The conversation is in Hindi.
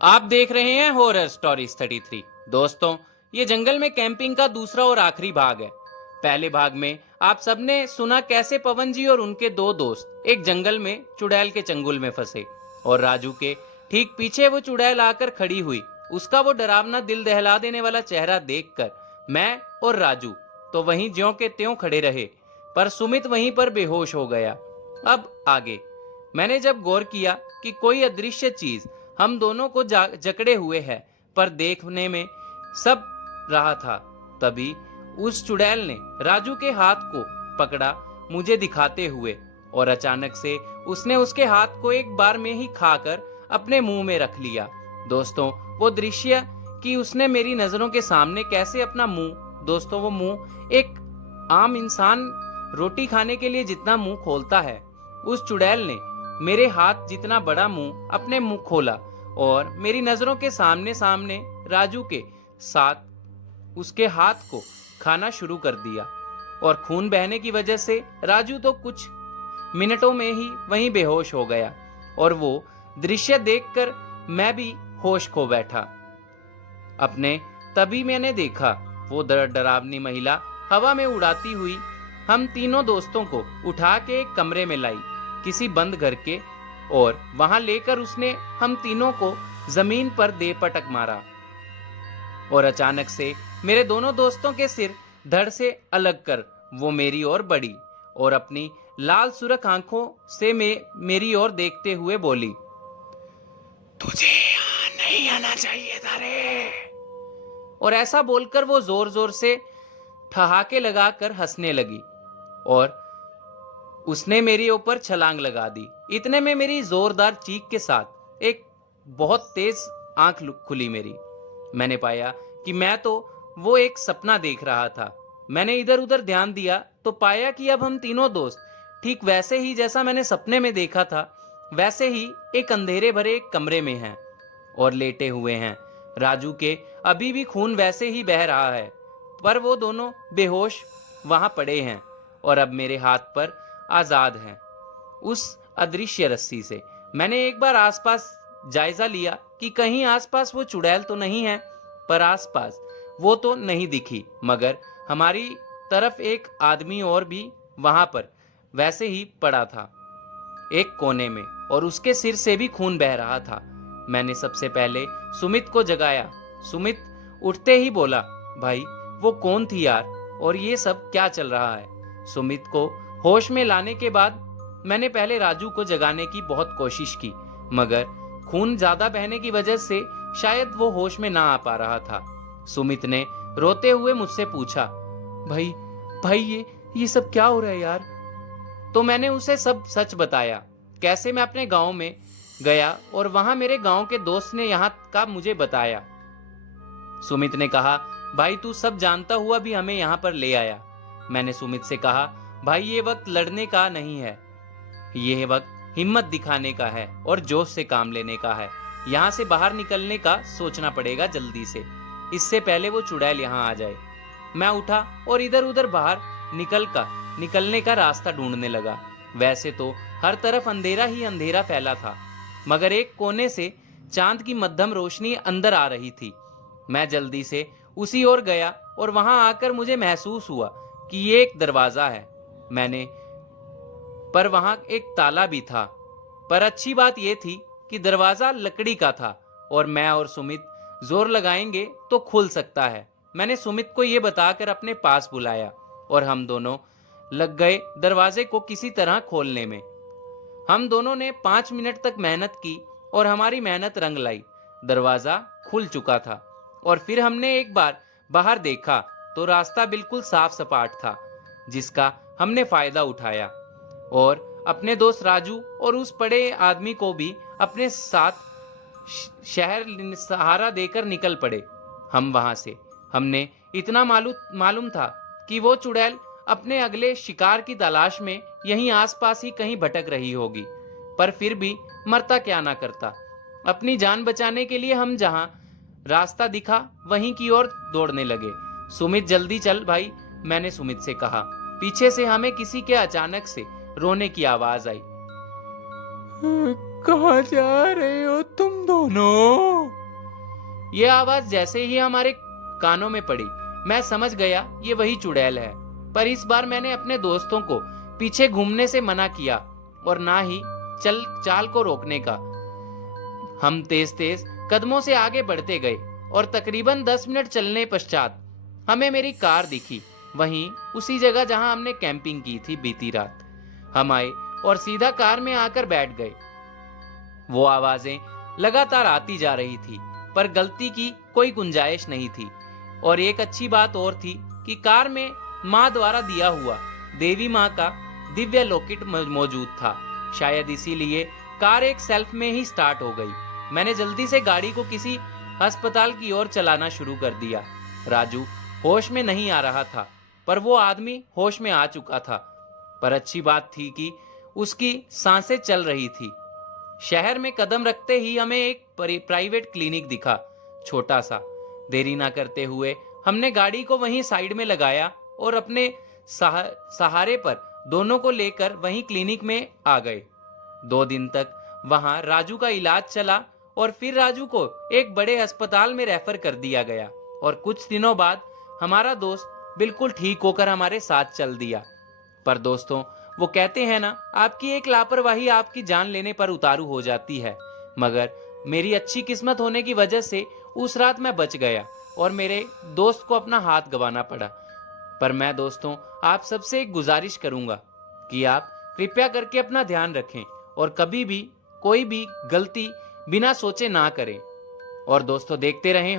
आप देख रहे हैं हॉरर स्टोरीज 33। दोस्तों, ये जंगल में कैंपिंग का दूसरा और आखिरी भाग है। पहले भाग में आप सबने सुना कैसे पवन जी और उनके दो दोस्त एक जंगल में चुड़ैल के चंगुल में फंसे और राजू के ठीक पीछे वो चुड़ैल आकर खड़ी हुई। उसका वो डरावना दिल दहला देने वाला चेहरा देखकर मैं और राजू तो वहीं ज्यों के त्यों खड़े रहे, पर सुमित वहीं पर बेहोश हो गया। अब आगे मैंने जब गौर किया कि कोई अदृश्य चीज हम दोनों को जकड़े हुए है पर देखने में सब रहा था, तभी उस चुड़ैल ने राजू के हाथ को पकड़ा मुझे दिखाते हुए, और अचानक से उसने उसके हाथ को एक बार में ही खाकर अपने मुंह में रख लिया। दोस्तों, वो दृश्य कि उसने मेरी नजरों के सामने कैसे अपना मुंह, दोस्तों वो मुंह एक आम इंसान रोटी खाने के लिए जितना मुंह खोलता है, उस चुड़ैल ने मेरे हाथ जितना बड़ा मुंह अपने मुंह खोला और मेरी नजरों के सामने सामने राजू के साथ उसके हाथ को खाना शुरू कर दिया। और खून बहने की वजह से राजू तो कुछ मिनटों में ही वहीं बेहोश हो गया और वो दृश्य देखकर मैं भी होश खो बैठा अपने। तभी मैंने देखा वो डरावनी महिला हवा में उड़ाती हुई हम तीनों दोस्तों को उठा के एक कमरे में लाई, किसी बंद घर के, और वहां लेकर उसने हम तीनों को जमीन पर दे पटक मारा और अचानक से मेरे दोनों दोस्तों के सिर धड़ से अलग कर वो मेरी ओर बढ़ी और अपनी लाल सुरख आंखों से मेरी ओर देखते हुए बोली, तुझे यहाँ नहीं आना चाहिए था रे। और ऐसा बोलकर वो जोर जोर से ठहाके लगाकर हंसने लगी और उसने मेरे ऊपर छलांग लगा दी। इतने में मेरी जोरदार चीख के साथ एक बहुत तेज आंख खुली मेरी। मैंने पाया कि मैं तो वो एक सपना देख रहा था। मैंने इधर उधर ध्यान दिया तो पाया कि अब हम तीनों दोस्त ठीक वैसे ही जैसा मैंने सपने में देखा था वैसे ही एक अंधेरे भरे एक कमरे में हैं और लेटे हुए हैं। राजू के अभी भी खून वैसे ही बह रहा है, पर वो दोनों बेहोश वहां पड़े हैं और अब मेरे हाथ पर आजाद हैं उस अदृश्य रस्सी से। मैंने एक बार आसपास जायजा लिया कि कहीं आसपास वो चुड़ैल तो नहीं है, पर आसपास वो तो नहीं दिखी, मगर हमारी तरफ एक आदमी और भी वहां पर वैसे ही पड़ा था एक कोने में और उसके सिर से भी खून बह रहा था। मैंने सबसे पहले सुमित को जगाया। सुमित उठते ही बोला, भाई वो कौन थी यार, और ये सब क्या चल रहा है। सुमित को होश में लाने के बाद मैंने पहले राजू को जगाने की बहुत कोशिश की, मगर खून ज्यादा बहने की वजह से शायद वो होश में ना आ पा रहा था। सुमित ने रोते हुए मुझसे पूछा, भाई भाई ये सब क्या हो रहा है यार। तो मैंने उसे सब सच बताया, कैसे मैं अपने गांव में गया और वहां मेरे गांव के दोस्त ने यहाँ का मुझे बताया। सुमित ने कहा, भाई तू सब जानता हुआ भी हमें यहाँ पर ले आया। मैंने सुमित से कहा, भाई ये वक्त लड़ने का नहीं है, ये वक्त हिम्मत दिखाने का है और जोश से काम लेने का है। यहाँ से बाहर निकलने का सोचना पड़ेगा जल्दी से, इससे पहले वो चुड़ैल यहाँ आ जाए। मैं उठा और इधर उधर बाहर निकलने का रास्ता ढूंढने लगा। वैसे तो हर तरफ अंधेरा ही अंधेरा फैला था, मगर एक कोने से चांद की मध्यम रोशनी अंदर आ रही थी। मैं जल्दी से उसी ओर गया और वहां आकर मुझे महसूस हुआ कि ये एक दरवाजा है। पर वहां एक ताला भी था, पर अच्छी बात यह थी कि दरवाजा लकड़ी का था और मैं और सुमित जोर लगाएंगे तो खुल सकता है। मैंने सुमित को यह बताकर अपने पास बुलाया और हम दोनों लग गए दरवाजे को किसी तरह खोलने में। हम दोनों ने 5 मिनट तक मेहनत की और हमारी मेहनत रंग लाई। दरवाजा खुल चुका था और फिर हमने एक बार बाहर देखा तो रास्ता बिल्कुल साफ सपाट था, जिसका हमने फायदा उठाया और अपने दोस्त राजू और उस बड़े आदमी को भी अपने साथ शहर सहारा देकर निकल पड़े हम वहां से। हमने इतना मालूम था कि वो चुड़ैल अपने अगले शिकार की तलाश में यहीं आसपास ही कहीं भटक रही होगी, पर फिर भी मरता क्या ना करता। अपनी जान बचाने के लिए हम जहां रास्ता दिखा वहीं की ओर दौड़ने लगे। सुमित जल्दी चल भाई, मैंने सुमित से कहा। पीछे से हमें किसी के अचानक से रोने की आवाज आई। कहाँ जा रहे हो तुम दोनों? ये आवाज जैसे ही हमारे कानों में पड़ी, मैं समझ गया ये वही चुड़ैल है। पर इस बार मैंने अपने दोस्तों को पीछे घूमने से मना किया और ना ही चाल को रोकने का। हम तेज तेज कदमों से आगे बढ़ते गए और तकरीबन 10 मिनट चलने पश्चात हमें मेरी कार दिखी, वहीं उसी जगह जहां हमने कैंपिंग की थी बीती रात। हम आए और सीधा कार में आकर बैठ गए। वो आवाजें लगातार आती जा रही थी, पर गलती की कोई गुंजाइश नहीं थी। और एक अच्छी बात और थी कि कार में माँ द्वारा दिया हुआ देवी माँ का दिव्य लॉकेट मौजूद था। शायद इसीलिए कार एक सेल्फ में ही स्टार्ट हो गई। मैंने जल्दी से गाड़ी को किसी अस्पताल की ओर चलाना शुरू कर दिया। राजू होश में नहीं आ रहा था, पर वो आदमी होश में आ चुका था। पर अच्छी बात थी कि उसकी सांसें चल रही थी। शहर में कदम रखते ही हमें एक प्राइवेट क्लिनिक दिखा, छोटा सा। देरी ना करते हुए हमने गाड़ी को वहीं साइड में लगाया और अपने सहारे पर दोनों को लेकर वहीं क्लिनिक में आ गए। 2 दिन तक वहां राजू का इलाज चला और फिर राजू को एक बड़े अस्पताल में रेफर कर दिया गया। और कुछ दिनों बाद हमारा दोस्त बिल्कुल ठीक होकर हमारे साथ चल दिया। पर दोस्तों, वो कहते हैं ना, आपकी एक लापरवाही आपकी जान लेने पर उतारू हो जाती है। मगर मेरी अच्छी किस्मत होने की वजह से उस रात मैं बच गया और मेरे दोस्त को अपना हाथ गंवाना पड़ा। पर मैं दोस्तों आप सबसे एक गुजारिश करूंगा कि आप कृपया करके अपना ध्यान रखें और कभी भी कोई भी गलती बिना सोचे ना करें। और दोस्तों देखते रहें